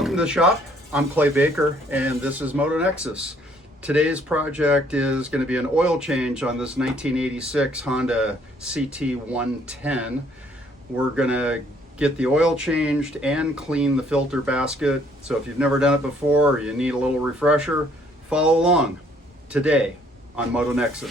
Welcome to the shop. I'm Clay Baker and this is Motonexus. Today's project is going to be an oil change on this 1986 Honda CT110. We're going to get the oil changed and clean the filter basket. So if you've never done it before or you need a little refresher, follow along today on Motonexus.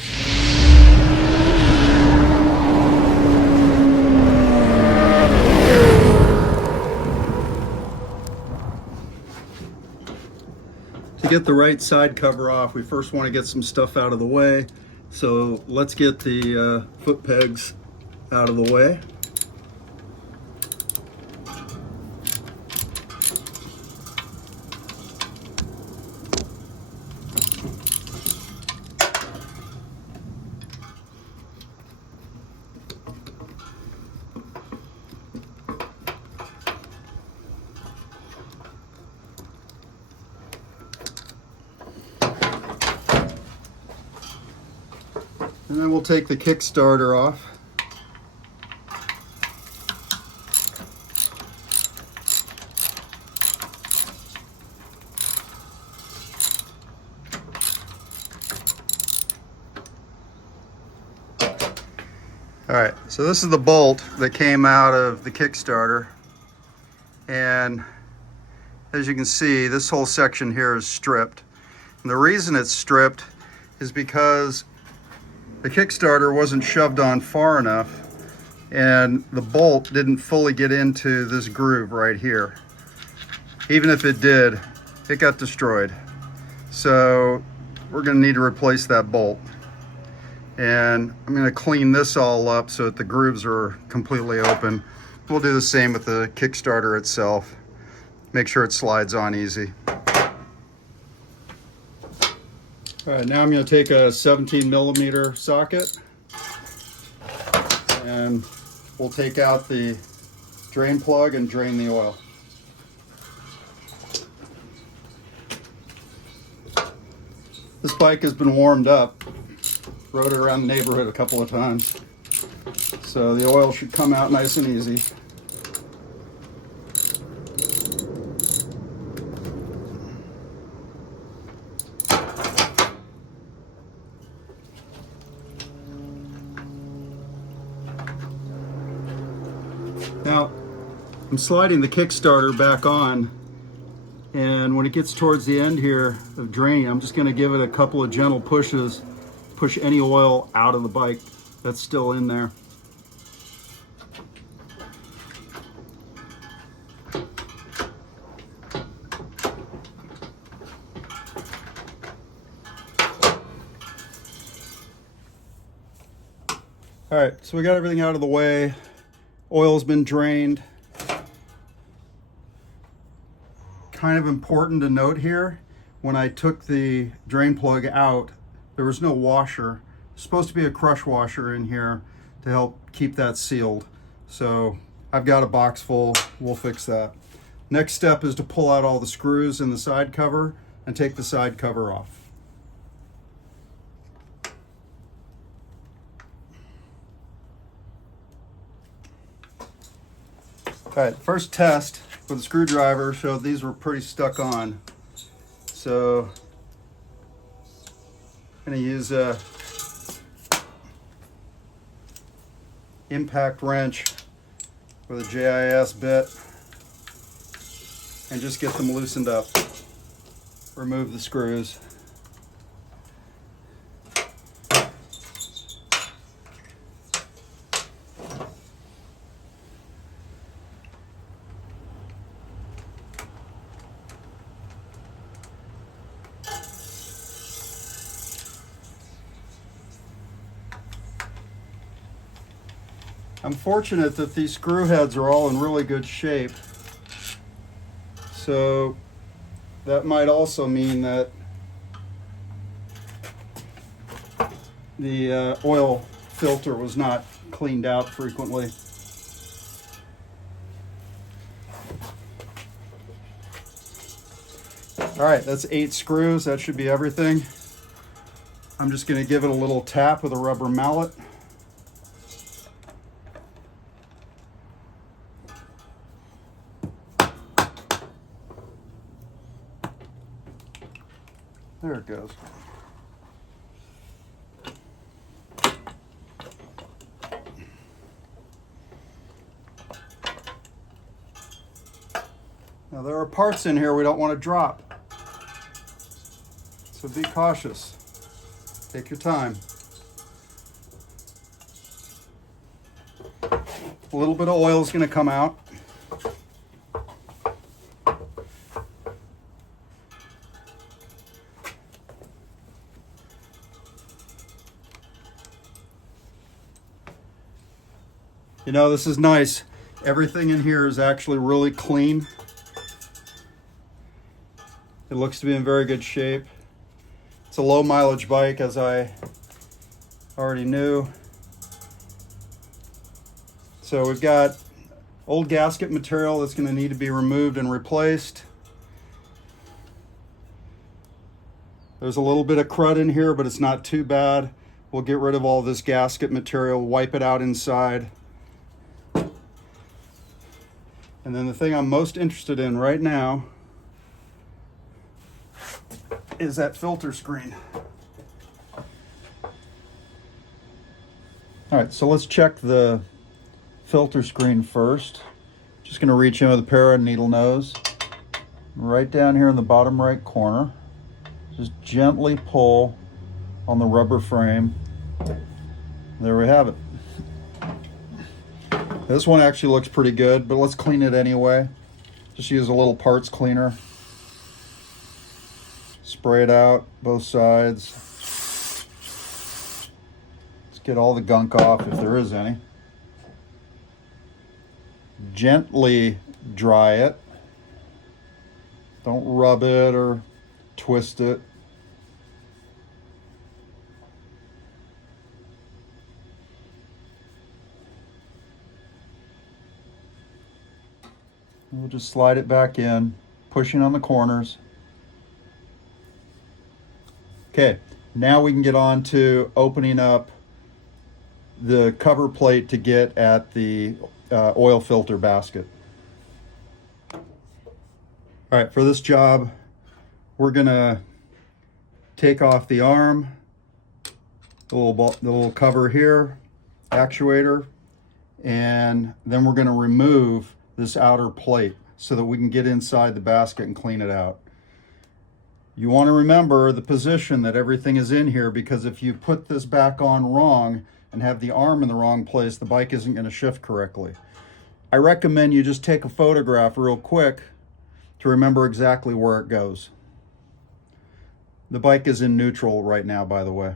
To get the right side cover off, we first want to get some stuff out of the way. So let's get the foot pegs out of the way. And then we'll take the Kickstarter off. All right, so this is the bolt that came out of the Kickstarter. And as you can see, this whole section here is stripped. And the reason it's stripped is because the Kickstarter wasn't shoved on far enough and the bolt didn't fully get into this groove right here. Even if it did, it got destroyed. So we're gonna need to replace that bolt. And I'm gonna clean this all up so that the grooves are completely open. We'll do the same with the Kickstarter itself. Make sure it slides on easy. All right, now I'm going to take a 17mm socket and we'll take out the drain plug and drain the oil. This bike has been warmed up. Rode it around the neighborhood a couple of times. So the oil should come out nice and easy. Now, I'm sliding the Kickstarter back on, and when it gets towards the end here of draining, I'm just going to give it a couple of gentle pushes, push any oil out of the bike that's still in there. All right, so we got everything out of the way. Oil's been drained. Kind of important to note here, when I took the drain plug out, there was no washer. There's supposed to be a crush washer in here to help keep that sealed. So I've got a box full, we'll fix that. Next step is to pull out all the screws in the side cover and take the side cover off. All right, first test with a screwdriver showed these were pretty stuck on. So I'm going to use a impact wrench with a JIS bit and just get them loosened up. Remove the screws. I'm fortunate that these screw heads are all in really good shape. So that might also mean that the oil filter was not cleaned out frequently. All right, that's 8 screws. That should be everything. I'm just going to give it a little tap with a rubber mallet. There it goes. Now there are parts in here we don't want to drop, so be cautious. Take your time. A little bit of oil is going to come out. You know, this is nice. Everything in here is actually really clean. It looks to be in very good shape. It's a low mileage bike, as I already knew. So we've got old gasket material that's going to need to be removed and replaced. There's a little bit of crud in here, but it's not too bad. We'll get rid of all this gasket material, wipe it out inside. And then the thing I'm most interested in right now is that filter screen. All right, so let's check the filter screen first. Just gonna reach in with a pair of needle nose. Right down here in the bottom right corner. Just gently pull on the rubber frame. There we have it. This one actually looks pretty good, but let's clean it anyway. Just use a little parts cleaner. Spray it out both sides. Let's get all the gunk off if there is any. Gently dry it. Don't rub it or twist it. We'll just slide it back in, pushing on the corners. Okay, now we can get on to opening up the cover plate to get at the oil filter basket. All right, for this job, we're gonna take off the arm, the little cover here, actuator, and then we're gonna remove this outer plate so that we can get inside the basket and clean it out. You want to remember the position that everything is in here, because if you put this back on wrong and have the arm in the wrong place, the bike isn't going to shift correctly. I recommend you just take a photograph real quick to remember exactly where it goes. The bike is in neutral right now, by the way.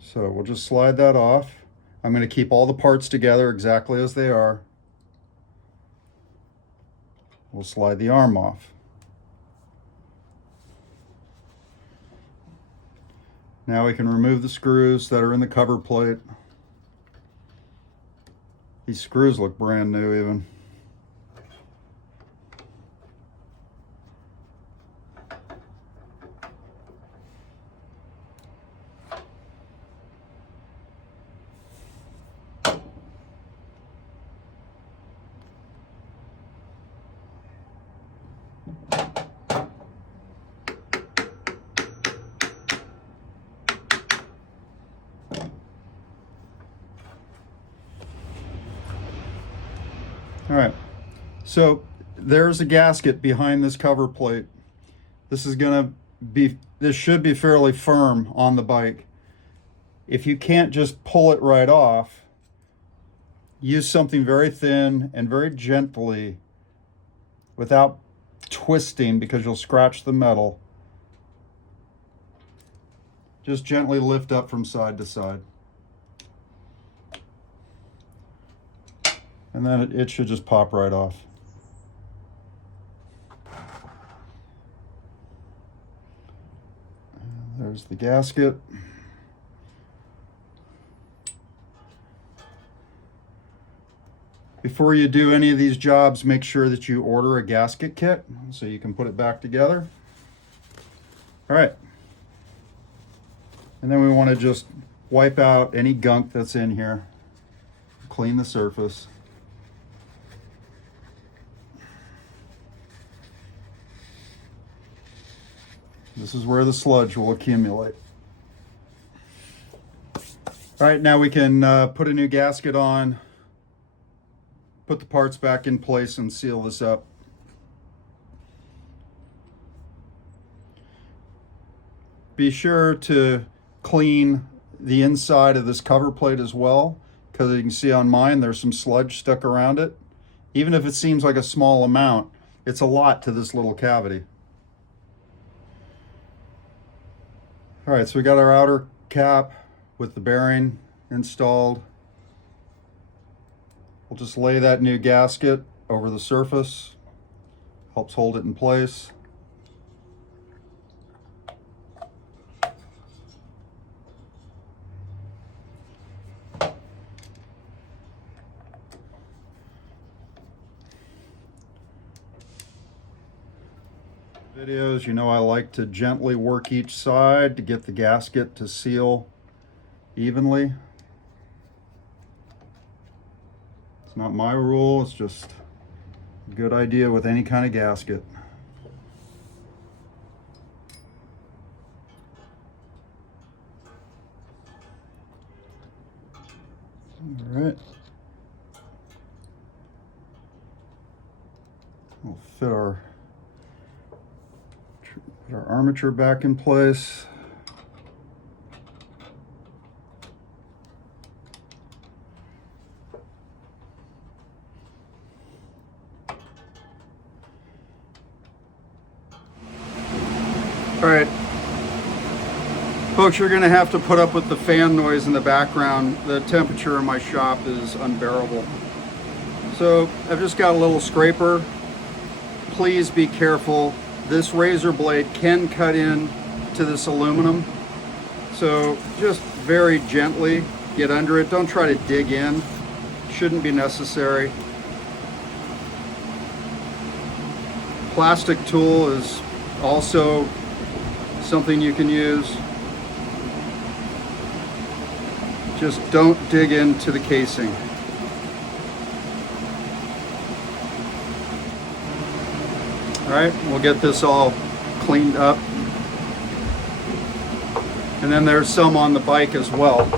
So we'll just slide that off. I'm going to keep all the parts together exactly as they are. We'll slide the arm off. Now we can remove the screws that are in the cover plate. These screws look brand new even. All right, so there's a gasket behind this cover plate. This should be fairly firm on the bike. If you can't just pull it right off, use something very thin and very gently, without twisting because you'll scratch the metal. Just gently lift up from side to side. And then it should just pop right off. There's the gasket. Before you do any of these jobs, make sure that you order a gasket kit so you can put it back together. All right. And then we want to just wipe out any gunk that's in here, clean the surface. This is where the sludge will accumulate. All right, now we can put a new gasket on, put the parts back in place and seal this up. Be sure to clean the inside of this cover plate as well, because you can see on mine there's some sludge stuck around it. Even if it seems like a small amount, it's a lot to this little cavity. All right, so we got our outer cap with the bearing installed. We'll just lay that new gasket over the surface. Helps hold it in place. Videos, you know I like to gently work each side to get the gasket to seal evenly. It's not my rule, it's just a good idea with any kind of gasket. All right. We'll fit our armature back in place. All right, folks, you're going to have to put up with the fan noise in the background. The temperature in my shop is unbearable. So I've just got a little scraper. Please be careful. This razor blade can cut in to this aluminum. So just very gently get under it. Don't try to dig in. Shouldn't be necessary. Plastic tool is also something you can use. Just don't dig into the casing. All right, we'll get this all cleaned up. And then there's some on the bike as well.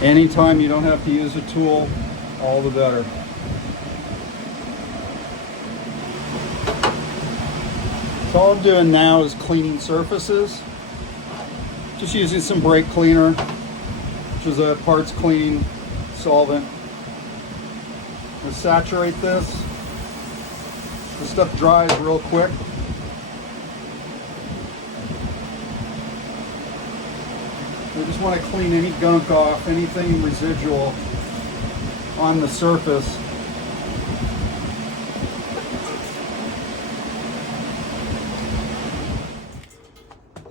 Anytime you don't have to use a tool, all the better. So all I'm doing now is cleaning surfaces. Just using some brake cleaner, which is a parts cleaning solvent. I'm going to saturate this. This stuff dries real quick. We just want to clean any gunk off, anything residual on the surface. All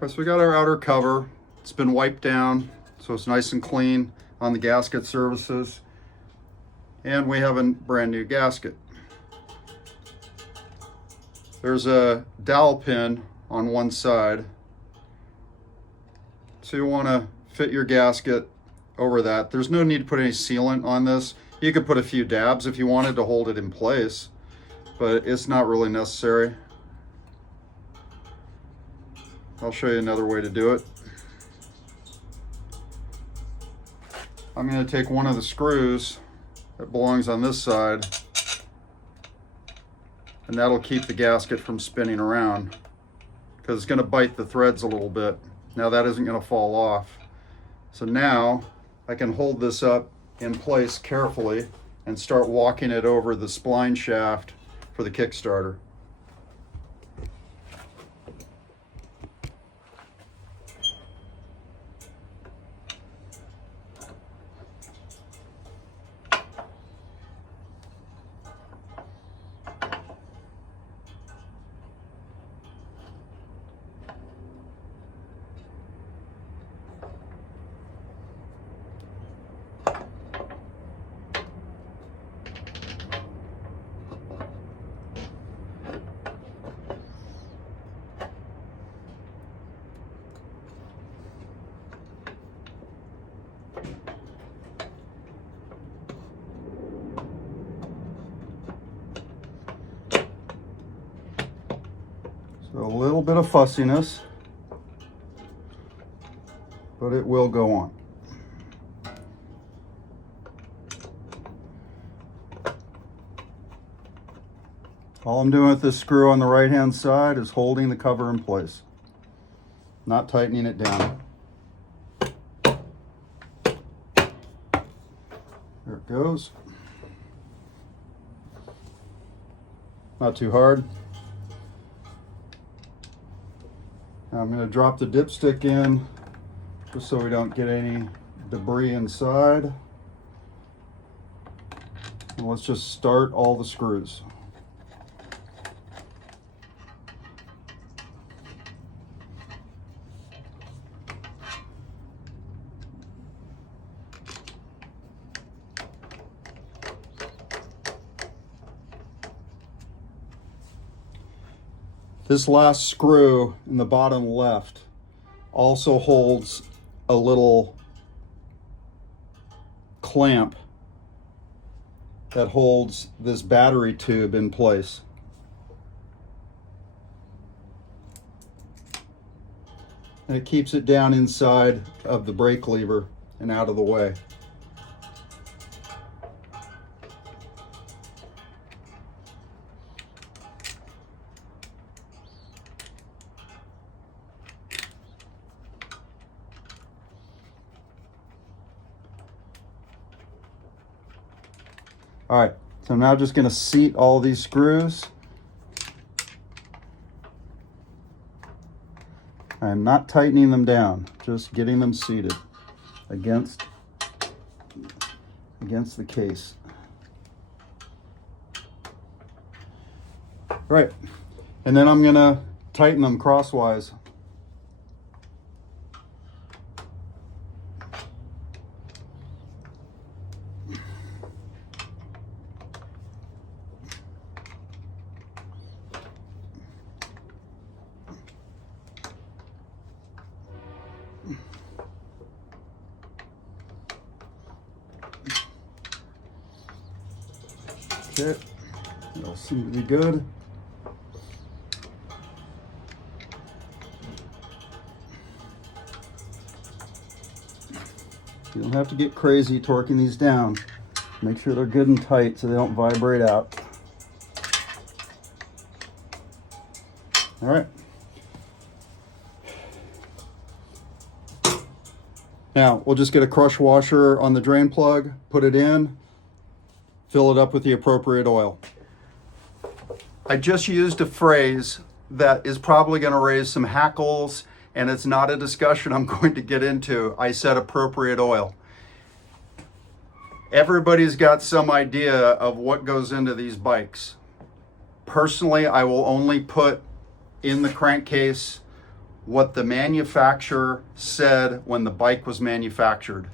right, so we got our outer cover. It's been wiped down, so it's nice and clean on the gasket surfaces. And we have a brand new gasket. There's a dowel pin on one side. So you want to fit your gasket over that. There's no need to put any sealant on this. You could put a few dabs if you wanted to hold it in place, but it's not really necessary. I'll show you another way to do it. I'm going to take one of the screws that belongs on this side, and that'll keep the gasket from spinning around because it's going to bite the threads a little bit. Now that isn't going to fall off. So now I can hold this up in place carefully and start walking it over the spline shaft for the Kickstarter. little bit of fussiness, but it will go on. All I'm doing with this screw on the right hand side is holding the cover in place, not tightening it down. There it goes. Not too hard. Now I'm going to drop the dipstick in just so we don't get any debris inside. And let's just start all the screws. This last screw in the bottom left also holds a little clamp that holds this battery tube in place. And it keeps it down inside of the brake lever and out of the way. All right, so I'm now just going to seat all these screws. I'm not tightening them down, just getting them seated against the case. All right, and then I'm going to tighten them crosswise. Okay, that'll seem to be good. You don't have to get crazy torquing these down. Make sure they're good and tight so they don't vibrate out. All right. Now, we'll just get a crush washer on the drain plug, put it in, fill it up with the appropriate oil. I just used a phrase that is probably going to raise some hackles, and it's not a discussion I'm going to get into. I said appropriate oil. Everybody's got some idea of what goes into these bikes. Personally, I will only put in the crankcase what the manufacturer said when the bike was manufactured.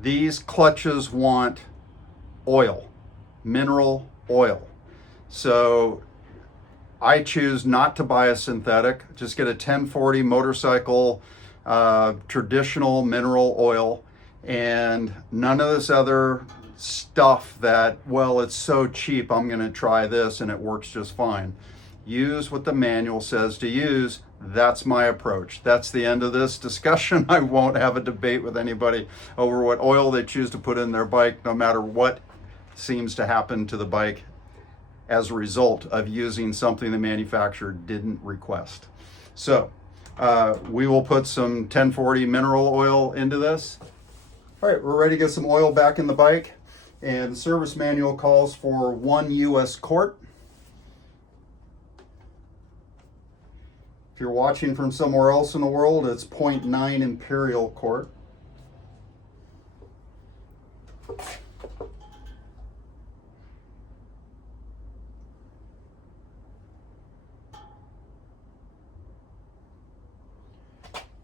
These clutches want oil, mineral oil. So I choose not to buy a synthetic, just get a 1040 motorcycle traditional mineral oil, and none of this other stuff that, well, it's so cheap, I'm going to try this and it works just fine. Use what the manual says to use. That's my approach. That's the end of this discussion. I won't have a debate with anybody over what oil they choose to put in their bike, no matter what seems to happen to the bike as a result of using something the manufacturer didn't request. So we will put some 1040 mineral oil into this. All right, we're ready to get some oil back in the bike, and the service manual calls for 1 US quart. If you're watching from somewhere else in the world, it's 0.9 imperial quart.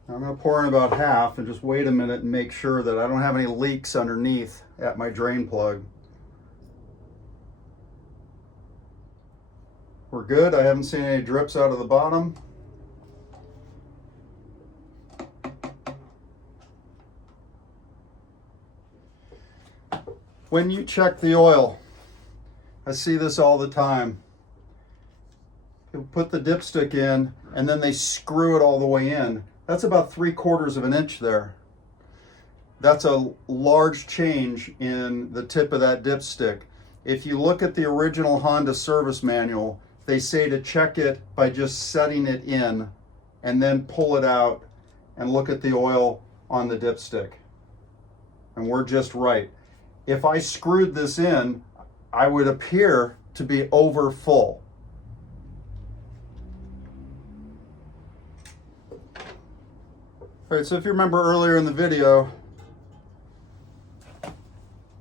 I'm going to pour in about half and just wait a minute and make sure that I don't have any leaks underneath at my drain plug. We're good. I haven't seen any drips out of the bottom. When you check the oil, I see this all the time. You'll put the dipstick in, and then they screw it all the way in. That's about 3/4 of an inch there. That's a large change in the tip of that dipstick. If you look at the original Honda service manual, they say to check it by just setting it in and then pull it out and look at the oil on the dipstick. And we're just right. If I screwed this in, I would appear to be over full. All right, so if you remember earlier in the video,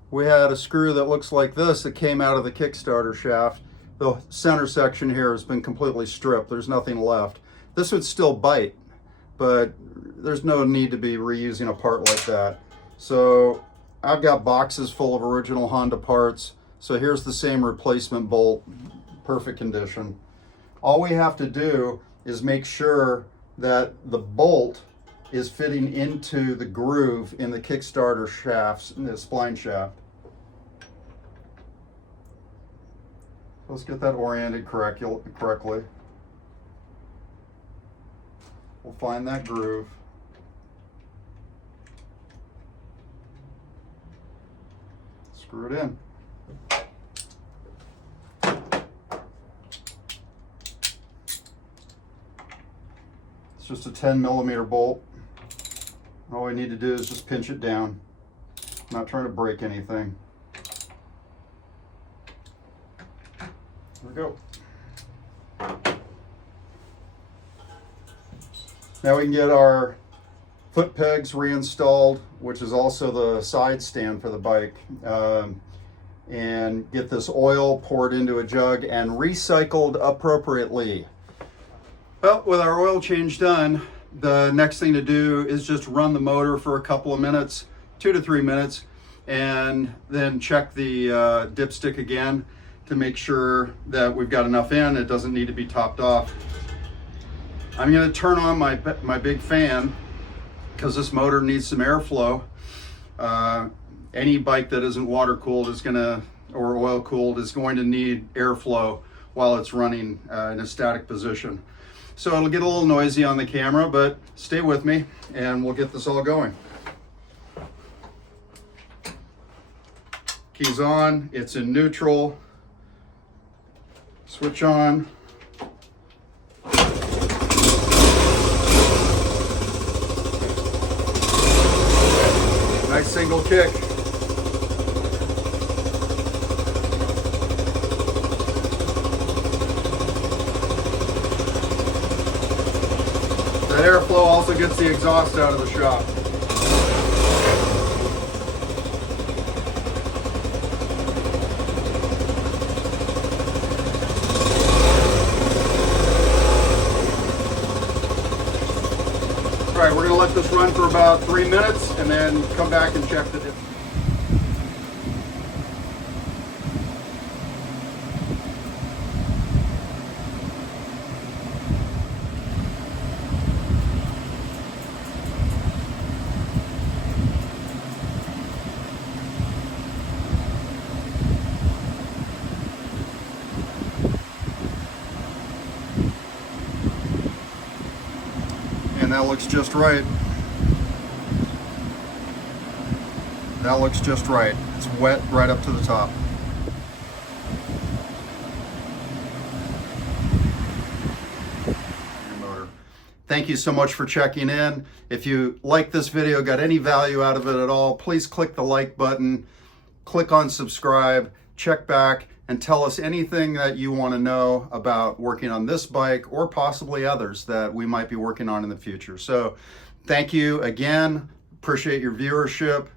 we had a screw that looks like this that came out of the Kickstarter shaft. The center section here has been completely stripped. There's nothing left. This would still bite, but there's no need to be reusing a part like that. So I've got boxes full of original Honda parts. So here's the same replacement bolt, perfect condition. All we have to do is make sure that the bolt is fitting into the groove in the Kickstarter shafts, in the spline shaft. Let's get that oriented correctly. We'll find that groove. Screw it in. It's just a 10mm bolt. All we need to do is just pinch it down. I'm not trying to break anything. There we go. Now we can get our foot pegs reinstalled, which is also the side stand for the bike, and get this oil poured into a jug and recycled appropriately. Well, with our oil change done, the next thing to do is just run the motor for a couple of minutes, 2 to 3 minutes, and then check the dipstick again to make sure that we've got enough in. It doesn't need to be topped off. I'm going to turn on my big fan because this motor needs some airflow. Any bike that isn't water cooled is or oil cooled is going to need airflow while it's running in a static position. So it'll get a little noisy on the camera, but stay with me and we'll get this all going. Keys on, it's in neutral. Switch on. Nice single kick. That airflow also gets the exhaust out of the shop. All right, we're going to let this run for about 3 minutes and then come back and check the dip. And that looks just right. That looks just right. It's wet right up to the top. Your motor. Thank you so much for checking in. If you like this video, got any value out of it at all, please click the like button, click on subscribe, check back, and tell us anything that you want to know about working on this bike or possibly others that we might be working on in the future. So thank you again. Appreciate your viewership.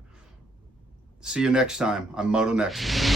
See you next time on Motonexus.